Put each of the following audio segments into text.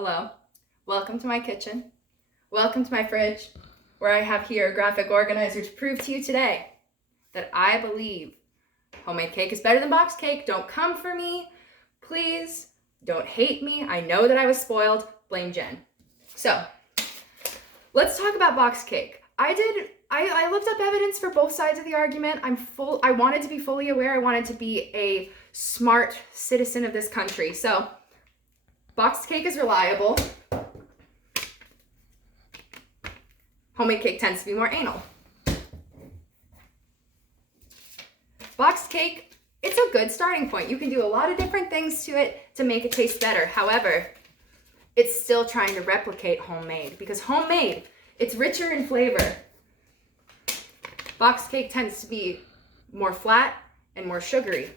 Hello, welcome to my kitchen. Welcome to my fridge, where I have here a graphic organizer to prove to you today that I believe homemade cake is better than box cake. Don't come for me, please. Don't hate me. I know that I was spoiled. Blame Jen. So, let's talk about box cake. I looked up evidence for both sides of the argument. I wanted to be fully aware. I wanted to be a smart citizen of this country. So, boxed cake is reliable. Homemade cake tends to be more anal. Boxed cake, it's a good starting point. You can do a lot of different things to it to make it taste better. However, it's still trying to replicate homemade because homemade, it's richer in flavor. Boxed cake tends to be more flat and more sugary.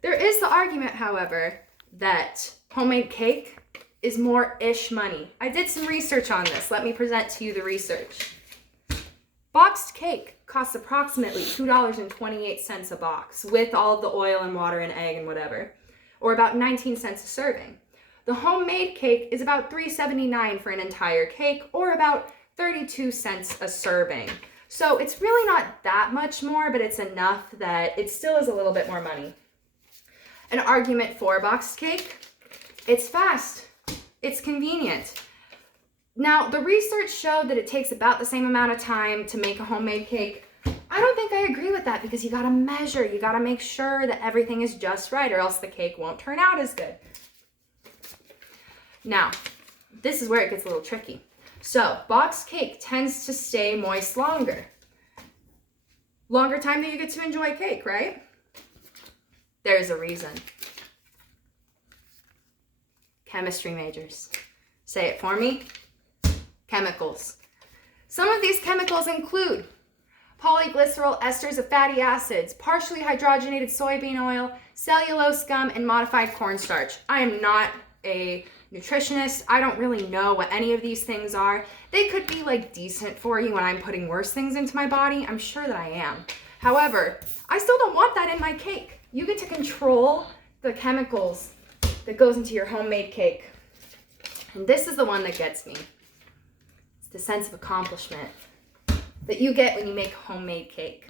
There is the argument, however, that homemade cake is more-ish money. I did some research on this. Let me present to you the research. Boxed cake costs approximately $2.28 a box with all of the oil and water and egg and whatever, or about 19 cents a serving. The homemade cake is about $3.79 for an entire cake, or about 32 cents a serving. So it's really not that much more, but it's enough that it still is a little bit more money. An argument for boxed cake: it's fast, it's convenient. Now, the research showed that it takes about the same amount of time to make a homemade cake. I don't think I agree with that because you gotta measure, you gotta make sure that everything is just right, or else the cake won't turn out as good. Now, this is where it gets a little tricky. So, boxed cake tends to stay moist longer. Longer time that you get to enjoy cake, right? There's a reason. Chemistry majors. Say it for me. Chemicals. Some of these chemicals include polyglycerol esters of fatty acids, partially hydrogenated soybean oil, cellulose gum, and modified cornstarch. I am not a nutritionist. I don't really know what any of these things are. They could be like decent for you when I'm putting worse things into my body. I'm sure that I am. However, I still don't want that in my cake. You get to control the chemicals that goes into your homemade cake. And this is the one that gets me. It's the sense of accomplishment that you get when you make homemade cake.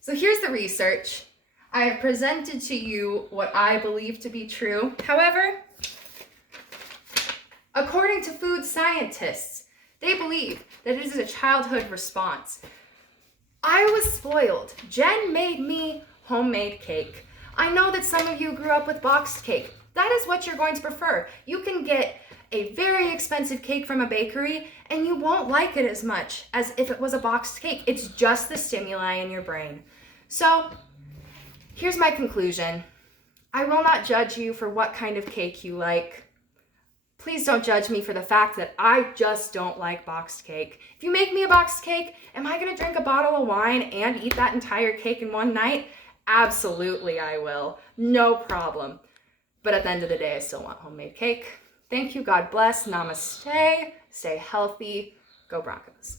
So here's the research. I have presented to you what I believe to be true. However, according to food scientists, they believe that it is a childhood response. I was spoiled. Jen made me homemade cake. I know that some of you grew up with boxed cake. That is what you're going to prefer. You can get a very expensive cake from a bakery and you won't like it as much as if it was a boxed cake. It's just the stimuli in your brain. So, here's my conclusion. I will not judge you for what kind of cake you like. Please don't judge me for the fact that I just don't like boxed cake. If you make me a boxed cake, am I gonna drink a bottle of wine and eat that entire cake in one night? Absolutely I will. No problem. But at the end of the day, I still want homemade cake. Thank you, God bless, namaste, stay healthy, go Broncos.